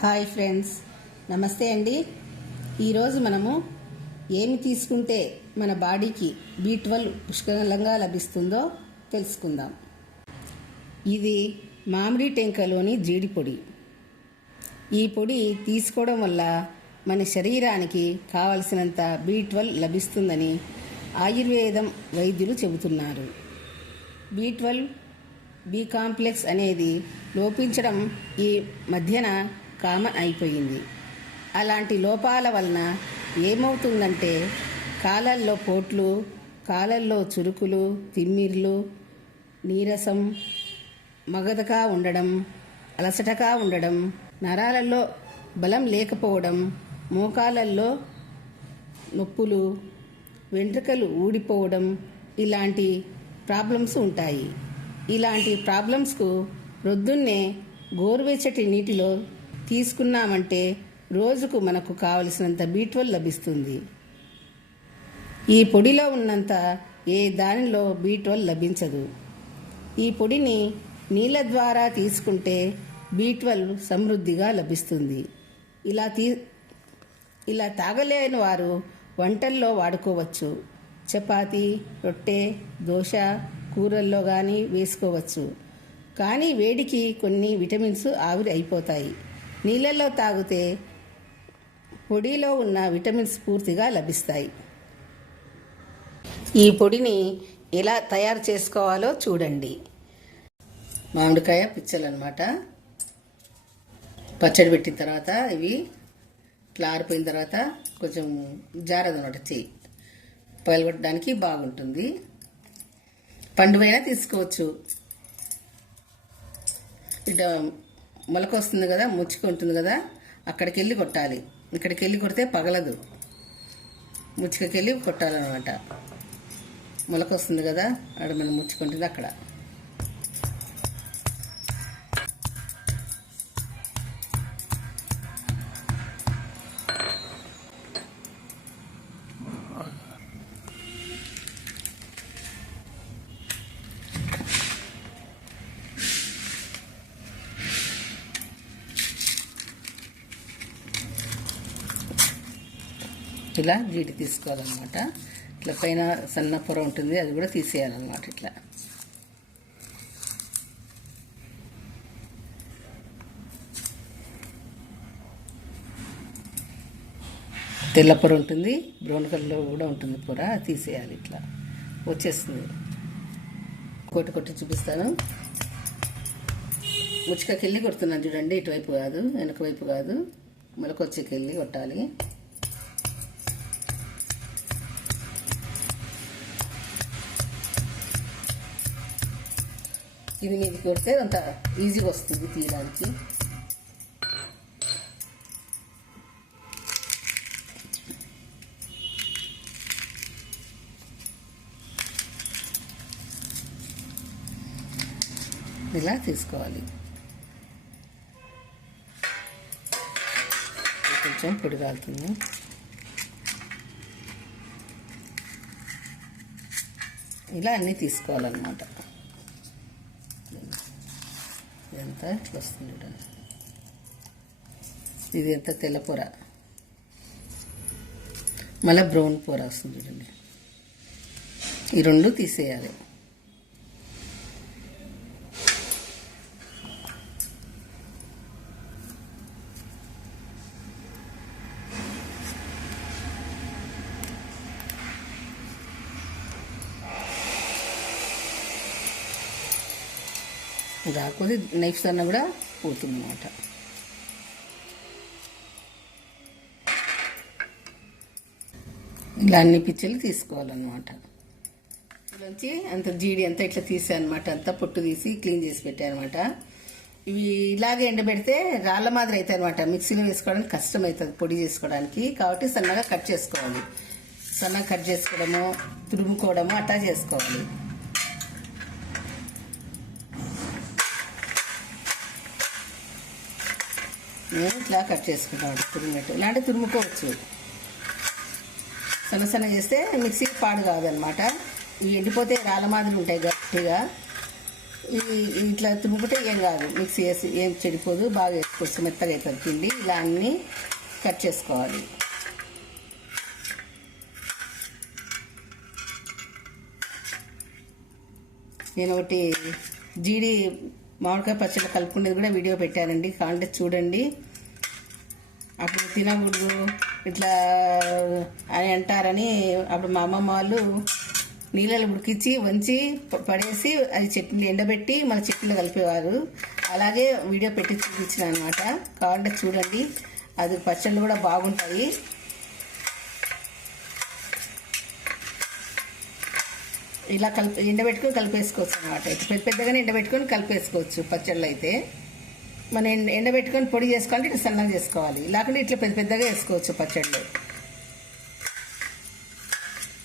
Hi friends. నమస్తే అండి. ఈరోజు మనము ఏమి తీసుకుంటే మన బాడీకి బీ ట్వెల్వ్ పుష్కలంగా లభిస్తుందో తెలుసుకుందాం. ఇది మామిడి టెంకలోని జీడి పొడి. ఈ పొడి తీసుకోవడం వల్ల మన శరీరానికి కావలసినంత బీ ట్వెల్వ్ లభిస్తుందని ఆయుర్వేదం వైద్యులు చెబుతున్నారు. బి ట్వెల్వ్ బి కాంప్లెక్స్ అనేది లోపించడం ఈ మధ్యన కామన్ అయిపోయింది. అలాంటి లోపాల వలన ఏమవుతుందంటే కాలల్లో పోట్లు కాలల్లో చురుకులు తిమ్మిర్లు నీరసం మగదగా ఉండడం అలసటగా ఉండడం నరాలలో బలం లేకపోవడం మోకాలల్లో నొప్పులు వెంట్రుకలు ఊడిపోవడం ఇలాంటి ప్రాబ్లమ్స్ ఉంటాయి. ఇలాంటి ప్రాబ్లమ్స్కు రొద్దున్నే గోరువెచ్చటి నీటిలో తీసుకున్నామంటే రోజుకు మనకు కావలసినంత బీట్వెల్ లభిస్తుంది. ఈ పొడిలో ఉన్నంత ఏ దానిలో బీట్వల్ లభించదు. ఈ పొడిని నీళ్ళ ద్వారా తీసుకుంటే బీట్వెల్ సమృద్ధిగా లభిస్తుంది. ఇలా తీ ఇలా తాగలేని వారు వంటల్లో వాడుకోవచ్చు. చపాతి రొట్టె దోశ కూరల్లో కానీ వేసుకోవచ్చు. కానీ వేడికి కొన్ని విటమిన్స్ ఆవిరి అయిపోతాయి. నీళ్ళల్లో తాగితే పొడిలో ఉన్న విటమిన్స్ పూర్తిగా లభిస్తాయి. ఈ పొడిని ఎలా తయారు చేసుకోవాలో చూడండి. మామిడికాయ పిచ్చలు అనమాట పచ్చడి పెట్టిన తర్వాత ఇవి ఇట్లా ఆరిపోయిన తర్వాత కొంచెం జారదనమాట చెయ్యి. పగలగొట్టడానికి బాగుంటుంది. పండువైనా తీసుకోవచ్చు. ఇట్లా మొలక వస్తుంది కదా ముచ్చుకు ఉంటుంది కదా అక్కడికి వెళ్ళి కొట్టాలి. ఇక్కడికి వెళ్ళి కొడితే పగలదు. ముచ్చుకకి వెళ్ళి కొట్టాలన్నమాట. మొలక వస్తుంది కదా అక్కడ మనం ముచ్చుకుంటుంది అక్కడ. ఇలా జీడి తీసుకోవాలన్నమాట. ఇట్లా పైన సన్న పొర ఉంటుంది అది కూడా తీసేయాలన్నమాట ఇట్లా. తెల్ల పొర ఉంటుంది బ్రౌన్ కలర్లో కూడా ఉంటుంది పొర తీసేయాలి ఇట్లా. వచ్చేస్తుంది. కొట్టి కొట్టి చూపిస్తాను. ముచ్చుకకెళ్ళి కొడుతున్నాను చూడండి ఇటువైపు కాదు వెనక వైపు కాదు. మొలకొచ్చికెళ్ళి కొట్టాలి. ఇది మీది కొడితే అంత ఈజీగా వస్తుంది తీయడానికి. ఇలా తీసుకోవాలి. కొంచెం పొడి కాలుతుంది. ఇలా అన్నీ తీసుకోవాలన్నమాట. ఇదంతా ఇట్లా వస్తుంది చూడండి. ఇది ఎంత? తెల్ల పొర. మళ్ళీ బ్రౌన్ పొర వస్తుంది చూడండి. ఈ రెండు తీసేయాలి. రాకపోతే నైఫ్ అన్న కూడా పోతుంది అనమాట ఇలా అన్ని పిచ్చలు తీసుకోవాలన్నమాట. నుంచి అంత జీడి అంతా ఇట్లా తీసానమాట అంతా పొట్టు తీసి క్లీన్ చేసి పెట్టానమాట ఇవి ఇలాగే ఎండబెడితే రాళ్ళ మాదిరి అవుతాయి అనమాట మిక్సీలో వేసుకోవడానికి కష్టం అవుతుంది పొడి చేసుకోవడానికి. కాబట్టి సన్నగా కట్ చేసుకోవాలి. సన్నగా కట్ చేసుకోవడము తురుముకోవడము అట్టా చేసుకోవాలి. నేను ఇట్లా కట్ చేసుకుంటాను తురిమినట్టు. ఇలాంటి తురుముకోవచ్చు. సన్న సన్న చేస్తే మిక్సీ పాడు కాదనమాట. ఇవి ఎండిపోతే రాళ్ళ మాదిరి ఉంటాయి గట్టిగా. ఇది ఇట్లా తుమ్ముకుంటే ఏం కాదు. మిక్సీ వేసి ఏం చెడిపోదు బాగా వేసుకోవచ్చు. మెత్తగా అవుతుంది పిండి. ఇలా అన్నీ కట్ చేసుకోవాలి. నేను ఒకటి జీడి మామిడికాయ పచ్చడి కలుపుకునేది కూడా వీడియో పెట్టానండి. కావాలంటే చూడండి. అప్పుడు తినకూడదు ఇట్లా అని అంటారని అప్పుడు మా అమ్మమ్మ వాళ్ళు నీళ్ళలో ఉడికించి వంచి పడేసి అది చట్నీ ఎండబెట్టి మన చట్నీలో కలిపేవారు. అలాగే వీడియో పెట్టి చూపించిన అనమాట కావాలంటే చూడండి. అది పచ్చళ్ళు కూడా బాగుంటాయి. ఇలా కలిపి ఎండబెట్టుకొని కలిపేసుకోవచ్చు అనమాట పెద్ద పెద్దగానే ఎండబెట్టుకొని కలిపేసుకోవచ్చు పచ్చళ్ళు అయితే మన ఎండ ఎండబెట్టుకొని పొడి చేసుకోవాలంటే ఇట్లా సన్నగా చేసుకోవాలి. లేకుంటే ఇట్లా పెద్ద పెద్దగా వేసుకోవచ్చు పచ్చళ్ళు.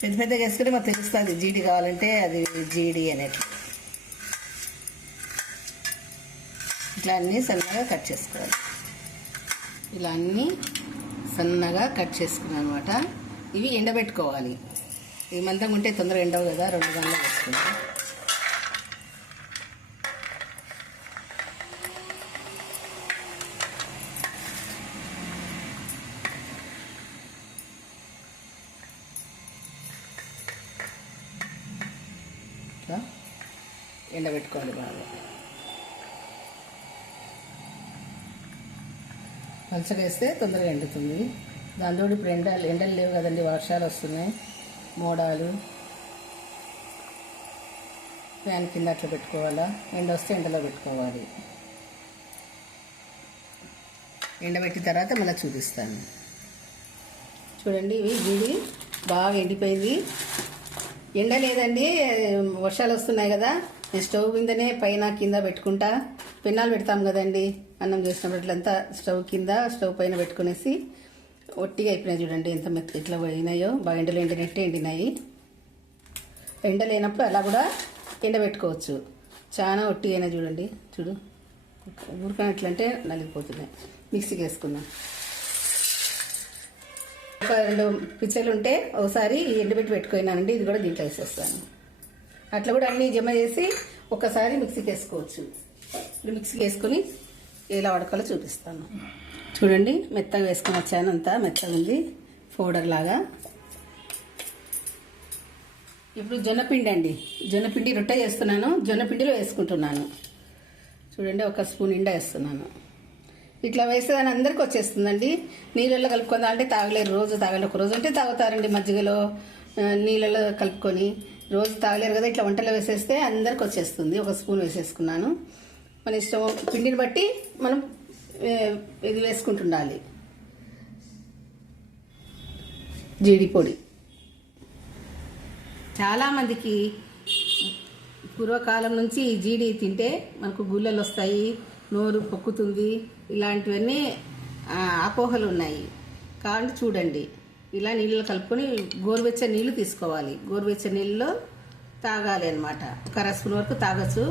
పెద్ద పెద్దగా వేసుకుంటే మాకు తెలుస్తుంది జీడి కావాలంటే అది జీడి అనేట్లు. ఇట్లా అన్నీ సన్నగా కట్ చేసుకోవాలి. ఇలా అన్నీ సన్నగా కట్ చేసుకున్నాను అనమాట ఇవి ఎండబెట్టుకోవాలి. ఇవి మందంగా ఉంటే తొందరగా ఎండవు కదా రెండు గంటలు వేసుకుంటాం ఎండబెట్టుకోవాలి బాగా. పలచగా వేస్తే తొందరగా ఎండుతుంది. దాంతో ఇప్పుడు ఎండలు ఎండలు లేవు కదండి వర్షాలు వస్తున్నాయి. మోడాలు. ఫ్యాన్ కింద అట్లా పెట్టుకోవాలా? ఎండ వస్తే ఎండలో పెట్టుకోవాలి. ఎండబెట్టిన తర్వాత మళ్ళీ చూపిస్తాను. చూడండి ఇవి గుడి బాగా ఎండిపోయింది. ఎండ లేదండి వర్షాలు వస్తున్నాయి కదా. నేను స్టవ్ కిందనే పైన కింద పెట్టుకుంటా పెన్నాలు పెడతాం కదండి. అన్నం చేసినప్పుడంతా స్టవ్ కింద స్టవ్ పైన పెట్టుకునేసి ఒట్టిగా అయిపోయినాయి చూడండి ఎంత మెత్త ఇట్లా పోయినాయో. బాగా ఎండలు ఎండినట్టే ఎండినాయి. ఎండ లేనప్పుడు అలా కూడా ఎండబెట్టుకోవచ్చు చాలా ఒట్టిగా అయినా చూడండి. చూడు. ఊరికనట్లంటే నలిగిపోతున్నాయి. మిక్సీకి వేసుకున్నాం ఒక రెండు పిచ్చలు ఉంటే ఒకసారి ఎండబెట్టి పెట్టుకున్నానండి. ఇది కూడా దీంట్లో వేసేస్తాను. అట్లా కూడా అన్ని జమ చేసి ఒకసారి మిక్సీకి వేసుకోవచ్చు మిక్సీకి వేసుకొని ఎలా వాడుకోవాలో చూపిస్తాను. చూడండి మెత్తగా వేసుకొని వచ్చాను అంతా మెత్తగా ఉంది. పౌడర్ లాగా. ఇప్పుడు జొన్నపిండి అండి. జొన్నపిండి రొట్టె చేస్తున్నాను. జొన్నపిండిలో వేసుకుంటున్నాను. చూడండి ఒక స్పూన్ నిండా వేస్తున్నాను. ఇట్లా వేసేదాన్ని అందరికి వచ్చేస్తుందండి. నీళ్ళల్లో కలుపుకుందా అంటే తాగలేరు. రోజు తాగలేరు ఒక రోజు అంటే తాగుతారండి మజ్జిగలో నీళ్ళలో కలుపుకొని. రోజు తాగలేరు కదా ఇట్లా వంటలో వేసేస్తే అందరికి వచ్చేస్తుంది. ఒక స్పూన్ వేసేసుకున్నాను. మన ఇష్టం పిండిని బట్టి మనం ఇది వేసుకుంటుండాలి. జీడిపొడి. చాలామందికి పూర్వకాలం నుంచి ఈ జీడి తింటే మనకు గుల్లలు వస్తాయి నోరు పొక్కుతుంది ఇలాంటివన్నీ అపోహలు ఉన్నాయి. కాబట్టి చూడండి. ఇలా నీళ్ళు కలుపుకొని గోరువెచ్చ నీళ్ళు తీసుకోవాలి. గోరువెచ్చ నీళ్ళలో తాగాలి అనమాట ఒక అర వరకు తాగొచ్చు.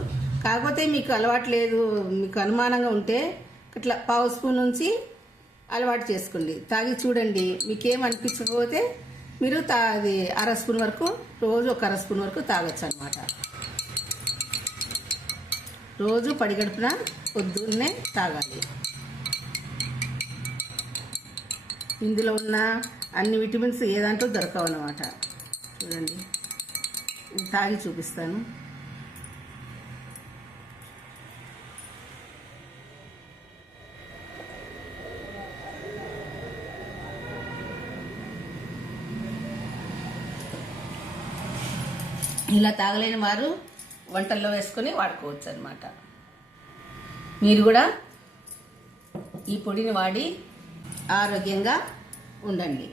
కాకపోతే మీకు అలవాటు లేదు మీకు అనుమానంగా ఉంటే ఇట్లా పావు స్పూన్ నుంచి అలవాటు చేసుకోండి. తాగి చూడండి. మీకేం అనిపించకపోతే మీరు తా అది అర స్పూన్ వరకు రోజు ఒక అర స్పూన్ వరకు తాగొచ్చు అనమాట రోజు పడిగడుపున పొద్దున్నే తాగాలి. ఇందులో ఉన్న అన్ని విటమిన్స్ ఏ దాంట్లో దొరకవు అనమాట చూడండి తాగి చూపిస్తాను. ఇలా తాగలేని వారు వంటల్లో వేసుకొని వాడుకోవచ్చు అనమాట మీరు కూడా ఈ పొడిని వాడి ఆరోగ్యంగా ఉండండి.